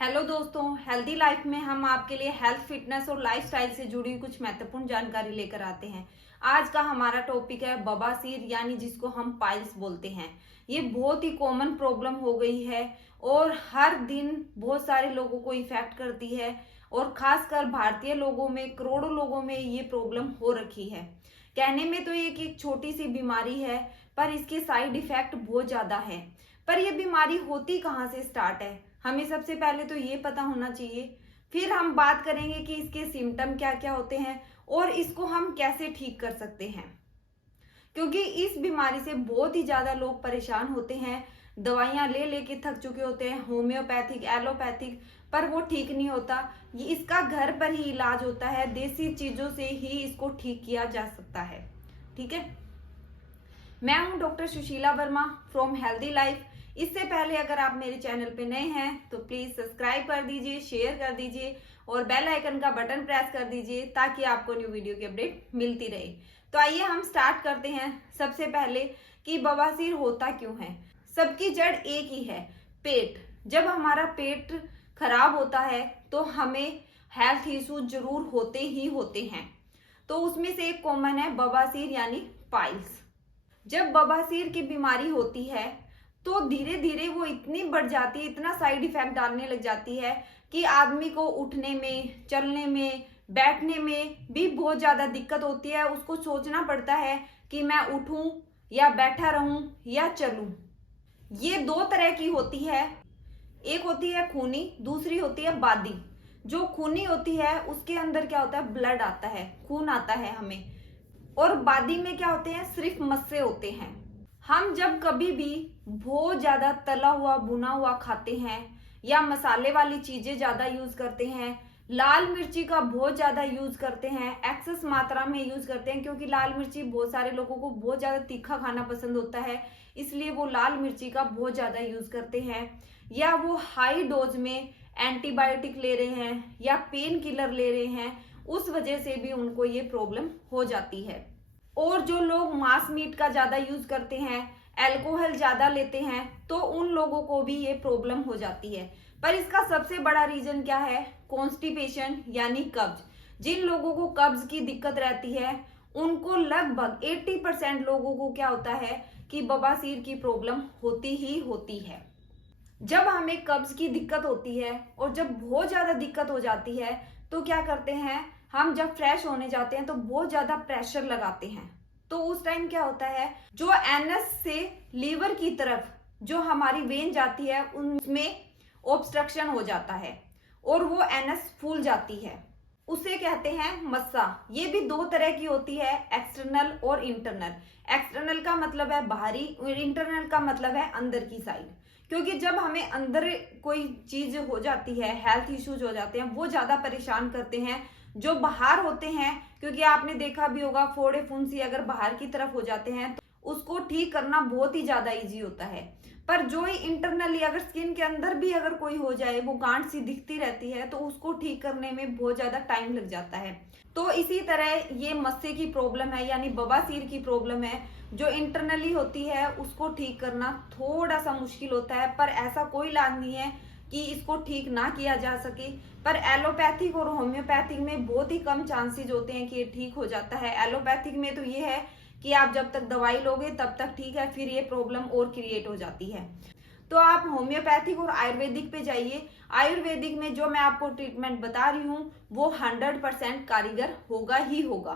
Hello दोस्तों, healthy life में हम आपके लिए हेल्थ, फिटनेस और लाइफस्टाइल से जुड़ी कुछ महत्वपूर्ण जानकारी लेकर आते हैं। आज का हमारा टॉपिक है बवासीर, यानी जिसको हम पाइल्स बोलते हैं। ये बहुत ही कॉमन प्रॉब्लम हो गई है और हर दिन बहुत सारे लोगों को इफेक्ट करती है और खासकर भारतीय लोगों में, करोड़ों लोगों में ये प्रॉब्लम हो रखी है। कहने में तो ये एक छोटी सी बीमारी है, पर इसके साइड इफेक्ट बहुत ज्यादा है। पर यह बीमारी होती कहाँ से स्टार्ट है, हमें सबसे पहले तो ये पता होना चाहिए। फिर हम बात करेंगे कि इसके सिम्टम क्या क्या होते हैं और इसको हम कैसे ठीक कर सकते हैं, क्योंकि इस बीमारी से बहुत ही ज्यादा लोग परेशान होते हैं। दवाइयां ले लेके थक चुके होते हैं, होम्योपैथिक, एलोपैथिक, पर वो ठीक नहीं होता। ये इसका घर पर ही इलाज होता है, देसी चीजों से ही इसको ठीक किया जा सकता है। ठीक है, मैं हूं doctor Sushila Verma from healthy life. इससे पहले अगर आप मेरे चैनल पे नए हैं तो प्लीज सब्सक्राइब कर दीजिए, शेयर कर दीजिए और बेल आइकन का बटन प्रेस कर दीजिए ताकि आपको न्यू वीडियो की अपडेट मिलती रहे। तो आइए हम स्टार्ट करते हैं। सबसे पहले कि बवासीर होता क्यों है। सबकी जड़ एक ही है, पेट। जब हमारा पेट खराब होता है तो हमें हेल्थ इशू जरूर होते ही होते हैं। तो उसमें से एक कॉमन है बवासीर यानी पाइल्स। जब बवासीर की बीमारी होती है तो धीरे धीरे वो इतनी बढ़ जाती है, इतना साइड इफेक्ट डालने लग जाती है कि आदमी को उठने में, चलने में, बैठने में भी बहुत ज्यादा दिक्कत होती है। उसको सोचना पड़ता है कि मैं उठूं या बैठा रहूं या चलूं। ये दो तरह की होती है, एक होती है खूनी, दूसरी होती है बादी। जो खूनी होती है उसके अंदर क्या होता है, ब्लड आता है, खून आता है हमें। और बादी में क्या होते हैं, सिर्फ मस्से होते हैं। हम जब कभी भी बहुत ज्यादा तला हुआ, भुना हुआ खाते हैं या मसाले वाली चीजें ज्यादा यूज करते हैं, लाल मिर्ची का बहुत ज्यादा यूज करते हैं, एक्सेस मात्रा में यूज करते हैं, क्योंकि लाल मिर्ची बहुत सारे लोगों को बहुत ज्यादा तीखा खाना पसंद होता है, इसलिए वो लाल मिर्ची का बहुत ज्यादा यूज करते हैं। या वो हाई डोज में एंटीबायोटिक ले रहे हैं या पेन किलर ले रहे हैं, उस वजह से भी उनको ये प्रॉब्लम हो जाती है। और जो लोग मांस मीट का ज्यादा यूज करते हैं, अल्कोहल ज्यादा लेते हैं, तो उन लोगों को भी ये प्रॉब्लम हो जाती है। पर इसका सबसे बड़ा रीजन क्या है, कॉन्स्टिपेशन यानी कब्ज। जिन लोगों को कब्ज की दिक्कत रहती है उनको लगभग 80% लोगों को क्या होता है कि बवासीर की प्रॉब्लम होती ही होती है। जब हमें कब्ज की दिक्कत होती है और जब बहुत ज्यादा दिक्कत हो जाती है तो क्या करते हैं, हम जब फ्रेश होने जाते हैं तो बहुत ज्यादा प्रेशर लगाते हैं। तो उस टाइम क्या होता है, जो एनएस से लीवर की तरफ जो हमारी वेन जाती है उनमें ऑब्स्ट्रक्शन हो जाता है और वो एनएस फूल जाती है। उसे कहते हैं मस्सा। ये भी दो तरह की होती है, एक्सटर्नल और इंटरनल। एक्सटर्नल का मतलब है बाहरी और इंटरनल का मतलब है अंदर की साइड। क्योंकि जब हमें अंदर कोई चीज हो जाती है, हेल्थ इश्यूज हो जाते हैं, वो ज्यादा परेशान करते हैं। जो बाहर होते हैं, क्योंकि आपने देखा भी होगा, फोड़े फुंसी अगर बाहर की तरफ हो जाते हैं तो उसको ठीक करना बहुत ही ज्यादा इजी होता है। पर जो ही इंटरनली अगर स्किन के अंदर भी अगर कोई हो जाए, वो गांठ सी दिखती रहती है, तो उसको ठीक करने में बहुत ज्यादा टाइम लग जाता है। तो इसी तरह ये मस्से की प्रॉब्लम है, यानी बवासीर की प्रॉब्लम है। जो इंटरनली होती है उसको ठीक करना थोड़ा सा मुश्किल होता है, पर ऐसा कोई इलाज नहीं है कि इसको ठीक ना किया जा सके। पर एलोपैथिक और होम्योपैथिक में बहुत ही कम चांसेस होते हैं कि ये ठीक हो जाता है। एलोपैथिक में तो ये है कि आप जब तक दवाई लोगे तब तक ठीक है, फिर ये प्रॉब्लम और क्रिएट हो जाती है। तो आप होम्योपैथिक और आयुर्वेदिक पे जाइए। आयुर्वेदिक में जो मैं आपको ट्रीटमेंट बता रही हूँ वो 100% कारीगर होगा ही होगा।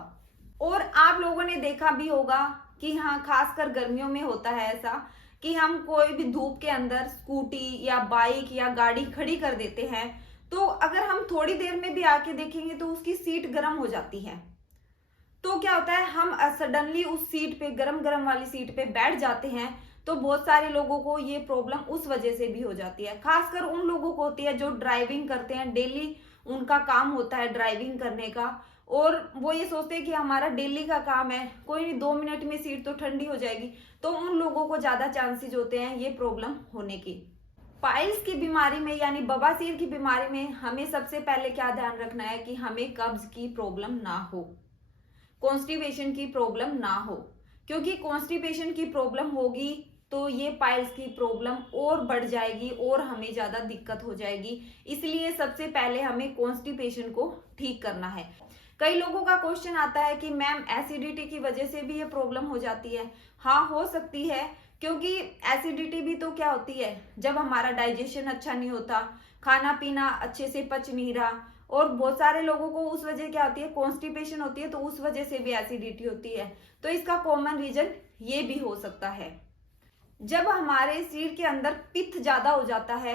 और आप लोगों ने देखा भी होगा कि हाँ, खासकर गर्मियों में होता है ऐसा कि हम कोई भी धूप के अंदर स्कूटी या बाइक या गाड़ी खड़ी कर देते हैं, तो अगर हम थोड़ी देर में भी आके देखेंगे तो उसकी सीट गर्म हो जाती है। तो क्या होता है, हम सडनली उस सीट पे, गरम गरम वाली सीट पे बैठ जाते हैं। तो बहुत सारे लोगों को ये प्रॉब्लम उस वजह से भी हो जाती है। खासकर उन लोगों को होती है जो ड्राइविंग करते हैं, डेली उनका काम होता है ड्राइविंग करने का, और वो ये सोचते हैं कि हमारा डेली का काम है, कोई नहीं, 2 मिनट में सीट तो ठंडी हो जाएगी। तो उन लोगों को ज्यादा चांसेस होते हैं ये प्रॉब्लम होने की। पाइल्स की बीमारी में यानी बवासीर की बीमारी में हमें सबसे पहले क्या ध्यान रखना है कि हमें कब्ज की प्रॉब्लम ना हो, कॉन्स्टिपेशन की प्रॉब्लम ना हो। क्योंकि कॉन्स्टिपेशन की प्रॉब्लम होगी तो ये पाइल्स की प्रॉब्लम और बढ़ जाएगी और हमें ज्यादा दिक्कत हो जाएगी। इसलिए सबसे पहले हमें कॉन्स्टिपेशन को ठीक करना है। कई लोगों का क्वेश्चन आता है कि मैम एसिडिटी की वजह से भी ये प्रॉब्लम हो जाती है। हाँ, हो सकती है, क्योंकि एसिडिटी भी तो क्या होती है, जब हमारा डाइजेशन अच्छा नहीं होता, खाना पीना अच्छे से पच नहीं रहा, और बहुत सारे लोगों को उस वजह क्या होती है, कॉन्स्टिपेशन होती है, तो उस वजह से भी एसिडिटी होती है। तो इसका कॉमन रीजन ये भी हो सकता है। जब हमारे शरीर के अंदर पित्त ज्यादा हो जाता है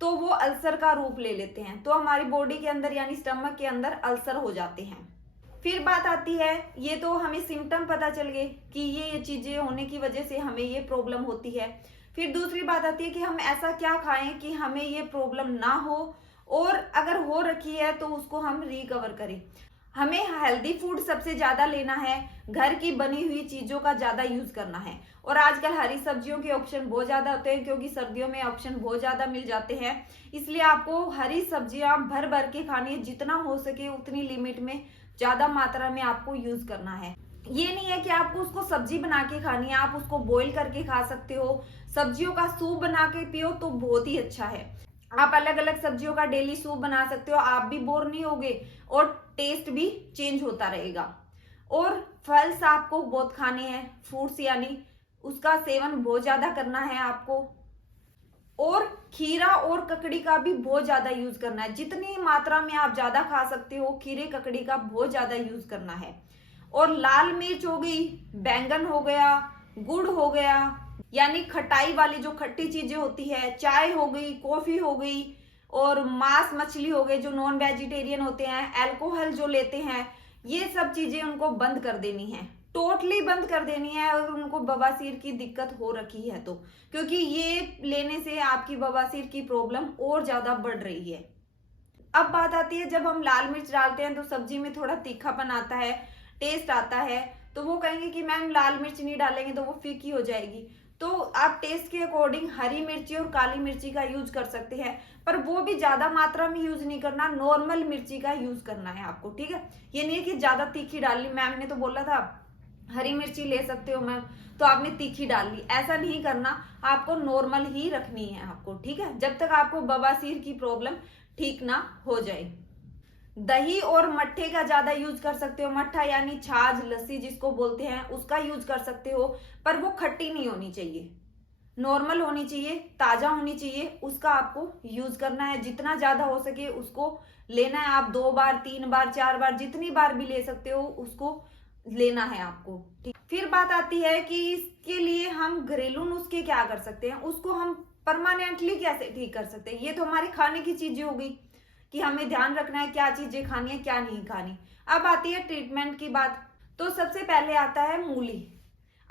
तो वो अल्सर का रूप ले लेते हैं, तो हमारी बॉडी के अंदर यानी स्टमक के अंदर अल्सर हो जाते हैं। फिर बात आती है, ये तो हमें सिम्टम पता चल गए कि ये चीजें होने की वजह से हमें ये प्रॉब्लम होती है। फिर दूसरी बात आती है कि हम ऐसा क्या खाएं कि हमें ये प्रॉब्लम ना हो, और अगर हो रखी है तो उसको हम रिकवर करें। हमें हेल्दी फूड सबसे ज्यादा लेना है, घर की बनी हुई चीजों का ज्यादा यूज करना है, और आजकल हरी सब्जियों के ऑप्शन बहुत ज्यादा होते हैं, क्योंकि सर्दियों में ऑप्शन बहुत ज्यादा मिल जाते हैं। इसलिए आपको हरी सब्जियां भर भर के खानी है, जितना हो सके उतनी लिमिट में, ज्यादा मात्रा में आपको यूज करना है। ये नहीं है कि आपको उसको सब्जी बना के खानी है, आप उसको बॉईल करके खा सकते हो, सब्जियों का सूप बना के पियो तो बहुत ही अच्छा है। आप अलग अलग सब्जियों का डेली सूप बना सकते हो, आप भी बोर नहीं होगे और टेस्ट भी चेंज होता रहेगा। और फल्स आपको बहुत खाने हैं, फ्रूट्स यानी उसका सेवन बहुत ज्यादा करना है आपको, और खीरा और ककड़ी का भी बहुत ज्यादा यूज करना है। जितनी मात्रा में आप ज्यादा खा सकते हो, खीरे ककड़ी का बहुत ज्यादा यूज करना है। और लाल मिर्च हो गई, बैंगन हो गया, गुड़ हो गया, यानी खटाई वाली जो खट्टी चीजें होती है, चाय हो गई, कॉफी हो गई, और मांस मछली हो गई जो नॉन वेजिटेरियन होते हैं, अल्कोहल जो लेते हैं, ये सब चीजें उनको बंद कर देनी है, टोटली बंद कर देनी है। और उनको बवासीर की दिक्कत हो रखी है तो, क्योंकि ये लेने से आपकी बवासीर की प्रॉब्लम और ज्यादा बढ़ रही है। अब बात आती है, जब हम लाल मिर्च डालते हैं तो सब्जी में थोड़ा तीखापन आता है, टेस्ट आता है, तो वो कहेंगे कि मैम लाल मिर्च नहीं डालेंगे तो वो फीकी हो जाएगी। तो आप टेस्ट के अकॉर्डिंग हरी मिर्ची और काली मिर्ची का यूज कर सकते हैं, पर वो भी ज्यादा मात्रा में यूज नहीं करना, नॉर्मल मिर्ची का यूज करना है आपको, ठीक है। ये नहीं है कि ज्यादा तीखी डाल ली, मैम ने तो बोला था हरी मिर्ची ले सकते हो मैम, तो आपने तीखी डाल ली, ऐसा नहीं करना, आपको नॉर्मल ही रखनी है आपको, ठीक है, जब तक आपको बवासीर की प्रॉब्लम ठीक ना हो जाए। दही और मट्ठे का ज्यादा यूज कर सकते हो, मट्ठा यानी छाछ लस्सी जिसको बोलते हैं, उसका यूज कर सकते हो, पर वो खट्टी नहीं होनी चाहिए, नॉर्मल होनी चाहिए, ताजा होनी चाहिए, उसका आपको यूज करना है। जितना ज्यादा हो सके उसको लेना है, आप 2 बार 3 बार 4 बार जितनी बार भी ले सकते हो उसको लेना है आपको, ठीक। फिर बात आती है कि इसके लिए हम घरेलू नुस्खे क्या कर सकते हैं, उसको हम परमानेंटली कैसे ठीक कर सकते हैं। ये तो हमारे खाने की चीजें हो गई कि हमें ध्यान रखना है क्या चीजें खानी है क्या नहीं खानी। अब आती है ट्रीटमेंट की बात, तो सबसे पहले आता है मूली।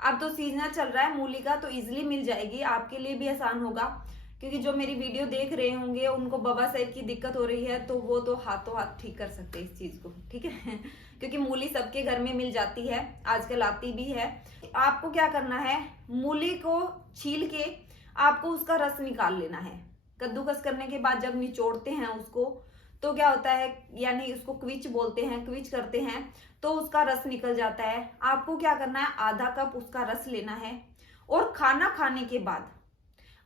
अब तो सीजनल चल रहा है मूली का, तो इजिली मिल जाएगी, आपके लिए भी आसान होगा, क्योंकि जो मेरी वीडियो देख रहे होंगे उनको बवासीर की दिक्कत हो रही है, तो वो तो हाथों हाथ ठीक कर सकते हैं इस चीज को, ठीक है क्योंकि मूली सबके घर में मिल जाती है, आजकल आती भी है। आपको क्या करना है, मूली को छील के आपको उसका रस निकाल लेना है। कद्दूकस करने के बाद जब निचोड़ते हैं उसको, तो क्या होता है, यानी उसको क्विच बोलते हैं, क्विच करते हैं तो उसका रस निकल जाता है। आपको क्या करना है, आधा कप उसका रस लेना है, और खाना खाने के बाद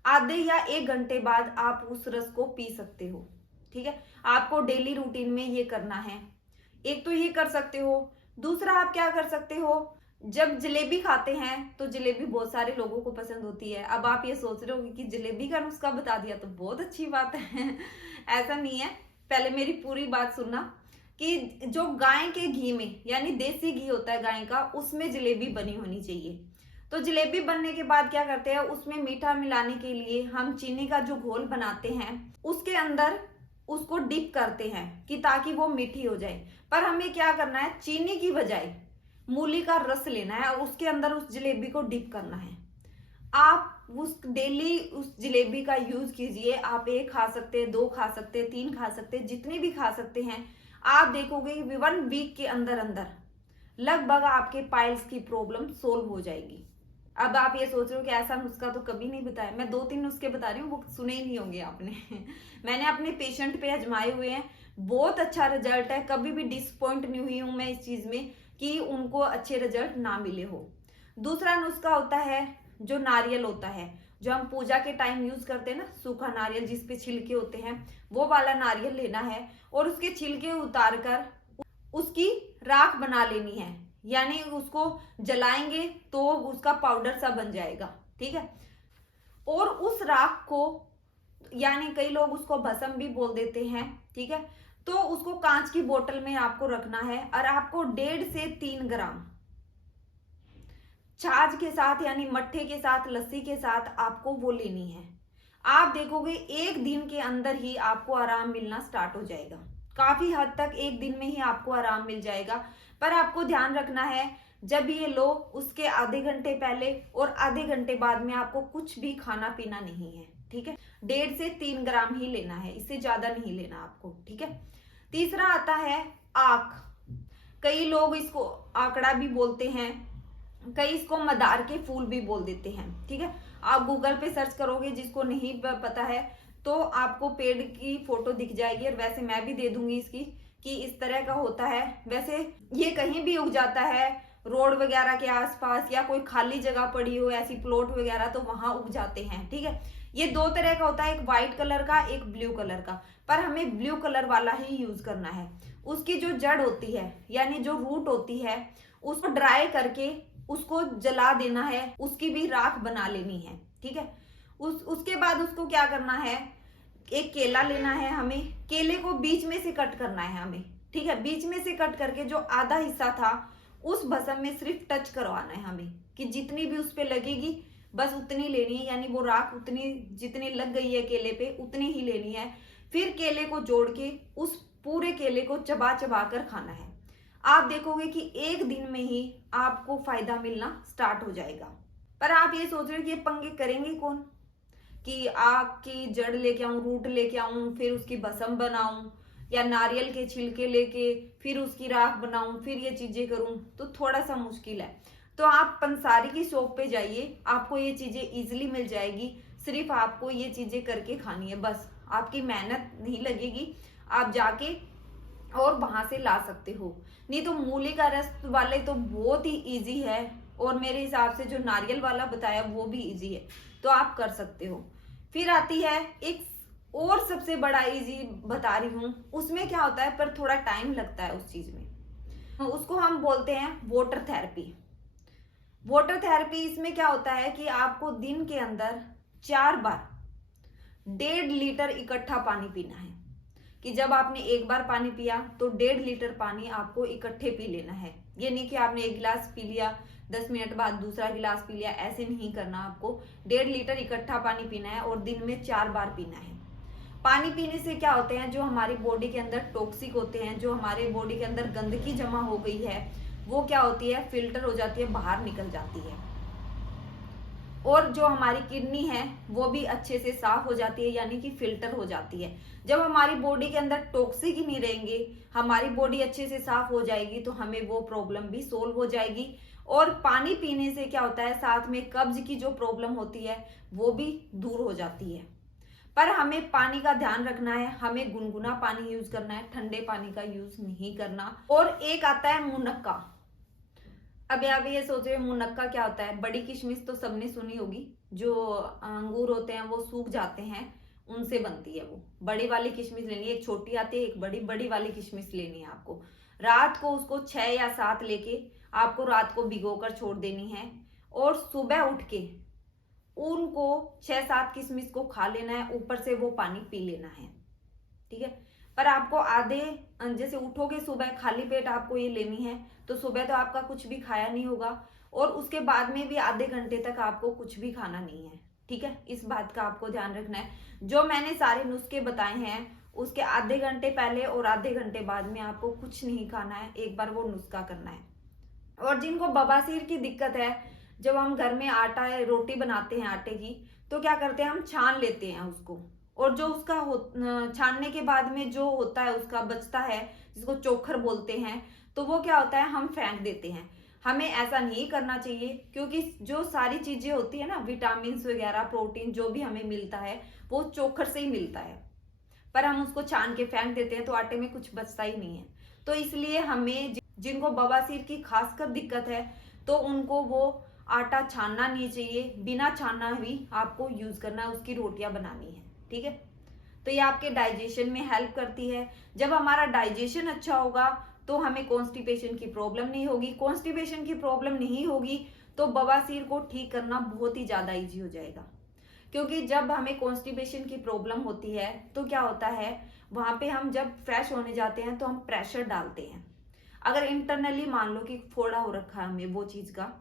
आधे या 1 घंटे बाद आप उस रस को पी सकते हो, ठीक है। आपको डेली रूटीन में ये करना है, एक तो ये कर सकते हो। दूसरा आप क्या कर सकते हो, जब जलेबी खाते हैं तो जलेबी बहुत सारे लोगों को पसंद होती है। अब आप ये सोच रहे हो कि जलेबी का नुस्खा बता दिया तो बहुत अच्छी बात है ऐसा नहीं है, पहले मेरी पूरी बात सुनना, कि जो गाय के घी में यानी देसी घी होता है गाय का, उसमें जलेबी बनी होनी चाहिए। तो जलेबी बनने के बाद क्या करते हैं, उसमें मीठा मिलाने के लिए हम चीनी का जो घोल बनाते हैं उसके अंदर उसको डिप करते हैं कि ताकि वो मीठी हो जाए। पर हमें क्या करना है, चीनी की बजाय मूली का रस लेना है और उसके अंदर उस जलेबी को डिप करना है। आप उस डेली उस जलेबी का यूज कीजिए, आप 1 खा सकते हैं, 2 खा सकते हैं, 3 खा सकते हैं, जितनी भी खा सकते हैं। आप देखोगे 1 वीक के अंदर अंदर लगभग आपके पाइल्स की प्रॉब्लम सोल्व हो जाएगी। अब आप ये सोच रहे हो कि ऐसा नुस्खा तो कभी नहीं बताया, मैं 2-3 नुस्खे बता रही हूँ, वो सुने ही नहीं होंगे आपने मैंने अपने पेशेंट पे आजमाए हुए हैं, बहुत अच्छा रिजल्ट है, कभी भी डिसअपॉइंट नहीं हुई हूं मैं इस चीज में कि उनको अच्छे रिजल्ट ना मिले हो। दूसरा नुस्खा होता है जो नारियल होता है, जो हम पूजा के टाइम यूज करते हैं ना, सूखा नारियल जिसपे छिलके होते हैं, वो वाला नारियल लेना है और उसके छिलके उतार कर उसकी राख बना लेनी है। यानी उसको जलाएंगे तो उसका पाउडर सा बन जाएगा, ठीक है। और उस राख को, यानी कई लोग उसको भस्म भी बोल देते हैं, ठीक है, तो उसको कांच की बोतल में आपको रखना है और आपको 1.5 से 3 ग्राम छाछ के साथ यानी मट्ठे के साथ, लस्सी के साथ आपको वो लेनी है। आप देखोगे एक दिन के अंदर ही आपको आराम मिलना स्टार्ट हो जाएगा। काफी हद तक एक दिन में ही आपको आराम मिल जाएगा। पर आपको ध्यान रखना है, जब ये लो उसके आधे घंटे पहले और आधे घंटे बाद में आपको कुछ भी खाना पीना नहीं है, ठीक है। 1.5 से 3 ग्राम ही लेना है, इससे ज्यादा नहीं लेना आपको, ठीक है। तीसरा आता है आक। कई लोग इसको आंकड़ा भी बोलते हैं, कई इसको मदार के फूल भी बोल देते हैं, ठीक है। आप गूगल पे सर्च करोगे, जिसको नहीं पता है तो आपको पेड़ की फोटो दिख जाएगी, और वैसे मैं भी दे दूंगी इसकी कि इस तरह का होता है। वैसे ये कहीं भी उग जाता है, रोड वगैरह के आसपास या कोई खाली जगह पड़ी हो ऐसी प्लॉट वगैरह, तो वहां उग जाते हैं, ठीक है। ये 2 तरह का होता है, एक व्हाइट कलर का, एक ब्लू कलर का, पर हमें ब्लू कलर वाला ही यूज करना है। उसकी जो जड़ होती है यानी जो रूट होती है, उसको ड्राई करके उसको जला देना है, उसकी भी राख बना लेनी है, ठीक है। उसके बाद उसको क्या करना है, एक केला लेना है हमें, केले को बीच में से कट करना है हमें, ठीक है। बीच में से कट करके जो आधा हिस्सा था उस भस्म में सिर्फ टच करवाना है हमें, कि जितनी भी उस पे लगेगी बस उतनी लेनी है, यानी वो राख उतनी जितनी लग गई है केले पे उतनी ही लेनी है। फिर केले को जोड़ के उस पूरे केले को चबा चबा कर खाना है। आप देखोगे कि एक दिन में ही आपको फायदा मिलना स्टार्ट हो जाएगा। पर आप ये सोच रहे हो कि ये पंगे करेंगे कौन, कि आग की जड़ लेके आऊं, रूट लेके आऊं, फिर उसकी भस्म बनाऊं, या नारियल के छिलके लेके फिर उसकी राख बनाऊं, फिर ये चीजें करूं, तो थोड़ा सा मुश्किल है। तो आप पंसारी की शॉप पे जाइए, आपको ये चीजें इजिली मिल जाएगी। सिर्फ आपको ये चीजें करके खानी है, बस आपकी मेहनत नहीं लगेगी, आप जाके और वहां से ला सकते हो। नहीं तो मूली का रस वाले तो बहुत ही इजी है, और मेरे हिसाब से जो नारियल वाला बताया वो भी इजी है, तो आप कर सकते हो। फिर आती है एक और सबसे बड़ा इजी बता रही हूँ, उसमें क्या होता है पर थोड़ा टाइम लगता है उस चीज में, उसको हम बोलते हैं वाटर थेरेपी। वाटर थेरेपी इसमें क्या होता है कि आपको दिन के अंदर 4 बार 1.5 लीटर इकट्ठा पानी पीना है। कि जब आपने एक बार पानी पिया तो 1.5 लीटर पानी आपको इकट्ठे पी लेना है। ये नहीं कि आपने एक गिलास पी लिया 10 मिनट बाद दूसरा गिलास पी लिया, ऐसे नहीं करना। आपको 1.5 लीटर इकट्ठा पानी पीना है और दिन में 4 बार पीना है। पानी पीने से क्या होते हैं, जो हमारी बॉडी के अंदर टॉक्सिक होते हैं, जो हमारे बॉडी के अंदर गंदगी जमा हो गई है, वो क्या होती है, फिल्टर हो जाती है, बाहर निकल जाती है। और जो हमारी किडनी है वो भी अच्छे से साफ हो जाती है, यानी कि फिल्टर हो जाती है। जब हमारी बॉडी के अंदर टॉक्सिक ही नहीं रहेंगे, हमारी बॉडी अच्छे से साफ हो जाएगी, तो हमें वो प्रॉब्लम भी सोल्व हो जाएगी। और पानी पीने से क्या होता है, साथ में कब्ज की जो प्रॉब्लम होती है वो भी दूर हो जाती है। पर हमें पानी का ध्यान रखना है, हमें गुनगुना पानी यूज करना है, ठंडे पानी का यूज नहीं करना। और एक आता है मुनक्का। अब आप ये सोच रहे हैं मुनक्का क्या होता है। बड़ी किशमिश तो सबने सुनी होगी, जो अंगूर होते हैं वो सूख जाते हैं, उनसे बनती है वो। बड़ी वाली किशमिश लेनी है, एक छोटी आती है, एक बड़ी। बड़ी वाली किशमिश लेनी है आपको। रात को उसको 6 या 7 लेके आपको रात को भिगो कर छोड़ देनी है, और सुबह उठ के उनको 6-7 किशमिश को खा लेना है, ऊपर से वो पानी पी लेना है, ठीक है। पर आपको आधे, जैसे उठोगे सुबह खाली पेट आपको ये लेनी है, तो सुबह तो आपका कुछ भी खाया नहीं होगा, और उसके बाद में भी आधे घंटे तक आपको कुछ भी खाना नहीं है, ठीक है। इस बात का आपको ध्यान रखना है। जो मैंने सारे नुस्खे बताए हैं उसके आधे घंटे पहले और आधे घंटे बाद में आपको कुछ नहीं खाना है, एक बार वो नुस्खा करना है। और जिनको बवासीर की दिक्कत है, जब हम घर में आटा रोटी बनाते हैं आटे की, तो क्या करते हैं, हम छान लेते हैं उसको, और जो उसका छानने के बाद में जो होता है उसका बचता है, जिसको चोखर बोलते हैं, तो वो क्या होता है, हम फेंक देते हैं। हमें ऐसा नहीं करना चाहिए, क्योंकि जो सारी चीजें होती है ना, विटामिन वगैरह, प्रोटीन जो भी हमें मिलता है वो चोखर से ही मिलता है। पर हम उसको छान के फेंक देते हैं तो आटे में कुछ बचता ही नहीं है। तो इसलिए हमें, जिनको बवासीर की खासकर दिक्कत है, तो उनको वो आटा छानना नहीं चाहिए, बिना छानना भी आपको यूज करना है, उसकी रोटियां बनानी है। ठीक है, तो ये आपके डाइजेशन में हेल्प करती है। जब हमारा डाइजेशन अच्छा होगा तो हमें कॉन्स्टिपेशन की प्रॉब्लम नहीं होगी। कॉन्स्टिपेशन की प्रॉब्लम नहीं होगी तो बवासीर को ठीक करना बहुत ही ज्यादा इजी हो जाएगा। क्योंकि जब हमें कॉन्स्टिपेशन की प्रॉब्लम होती है तो क्या होता है, वहां पे हम जब फ्रेश होने जाते हैं तो हम प्रेशर डालते हैं। अगर इंटरनली मान लो कि फोड़ा हो रखा है हमें वो चीज का,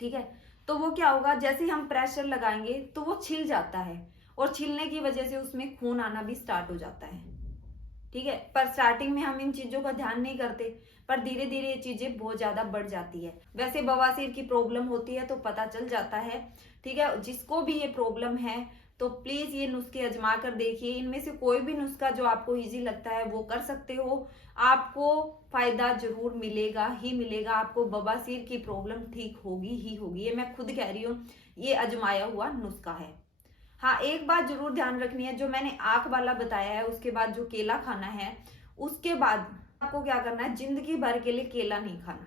ठीक है, तो वो क्या होगा, जैसे ही हम प्रेशर लगाएंगे तो वो छिल जाता है, और छिलने की वजह से उसमें खून आना भी स्टार्ट हो जाता है। ठीक है, पर स्टार्टिंग में हम इन चीजों का ध्यान नहीं करते, पर धीरे धीरे ये चीजें बहुत ज्यादा बढ़ जाती है। वैसे बवासीर की प्रॉब्लम होती है तो पता चल जाता है। ठीक है, जिसको भी ये प्रॉब्लम है तो प्लीज ये नुस्खे आजमा कर देखिए। इनमें से कोई भी नुस्खा जो आपको इजी लगता है वो कर सकते हो, आपको फायदा जरूर मिलेगा ही मिलेगा। आपको बवासीर की प्रॉब्लम ठीक होगी ही होगी, ये मैं खुद कह रही हूँ, ये आजमाया हुआ नुस्खा है। हाँ, एक बात जरूर ध्यान रखनी है, जो मैंने आंख वाला बताया है उसके बाद जो केला खाना है, उसके बाद आपको क्या करना है, जिंदगी भर के लिए केला नहीं खाना।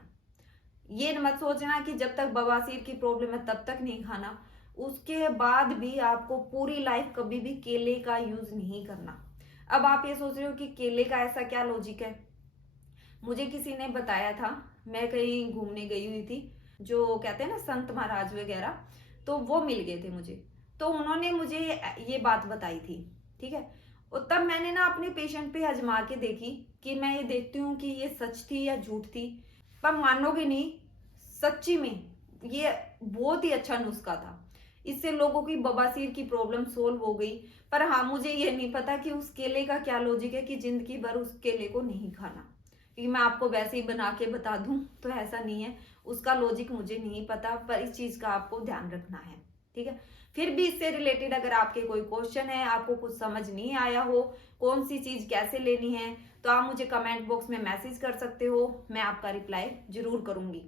ये मत सोचना कि जब तक बवासीर की प्रॉब्लम है तब तक नहीं खाना, उसके बाद भी आपको पूरी लाइफ कभी भी केले का यूज नहीं करना। अब आप ये सोच रहे हो कि केले का ऐसा क्या लॉजिक है, मुझे किसी ने बताया था, मैं कहीं घूमने गई हुई थी, जो कहते हैं ना संत महाराज वगैरह, तो वो मिल गए थे मुझे, तो उन्होंने मुझे ये बात बताई थी। ठीक है, और तब मैंने ना अपने पेशेंट पे आजमा के देखी कि मैं ये देखती हूँ कि ये सच थी या झूठ थी, पर मानोगे नहीं, सच्ची में ये बहुत ही अच्छा नुस्खा था। इससे लोगों की बवासीर की प्रॉब्लम सोल्व हो गई। पर हाँ, मुझे ये नहीं पता कि उस केले का क्या लॉजिक है कि जिंदगी भर उस केले को नहीं खाना, क्योंकि मैं आपको वैसे ही बना के बता दूं तो ऐसा नहीं है, उसका लॉजिक मुझे नहीं पता, पर इस चीज का आपको ध्यान रखना है। ठीक है, फिर भी इससे रिलेटेड अगर आपके कोई क्वेश्चन है, आपको कुछ समझ नहीं आया हो, कौन सी चीज कैसे लेनी है, तो आप मुझे कमेंट बॉक्स में मैसेज कर सकते हो, मैं आपका रिप्लाई जरूर करूंगी।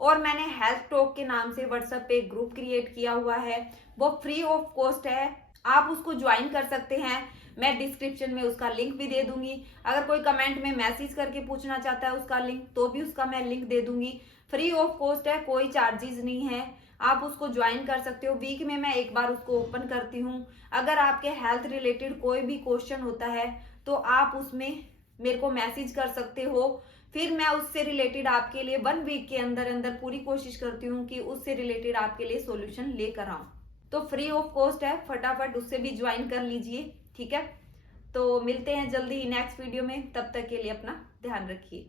और मैंने हेल्थ टॉक के नाम से व्हाट्सएप पे एक ग्रुप क्रिएट किया हुआ है, वो फ्री ऑफ कॉस्ट है, आप उसको ज्वाइन कर सकते हैं। मैं डिस्क्रिप्शन में उसका लिंक भी दे दूंगी। अगर कोई कमेंट में मैसेज करके पूछना चाहता है उसका लिंक, तो भी उसका मैं लिंक दे दूंगी। फ्री ऑफ कॉस्ट है, कोई चार्जेस नहीं है, आप उसको ज्वाइन कर सकते हो। वीक में मैं एक बार उसको ओपन करती हूँ। अगर आपके हेल्थ रिलेटेड कोई भी क्वेश्चन होता है तो आप उसमें मेरे को मैसेज कर सकते हो, फिर मैं उससे रिलेटेड आपके लिए 1 वीक के अंदर अंदर पूरी कोशिश करती हूँ कि उससे रिलेटेड आपके लिए सॉल्यूशन लेकर आऊं। तो फ्री ऑफ कॉस्ट है, फटाफट उससे भी ज्वाइन कर लीजिए। ठीक है, तो मिलते हैं जल्दी ही नेक्स्ट वीडियो में, तब तक के लिए अपना ध्यान रखिए।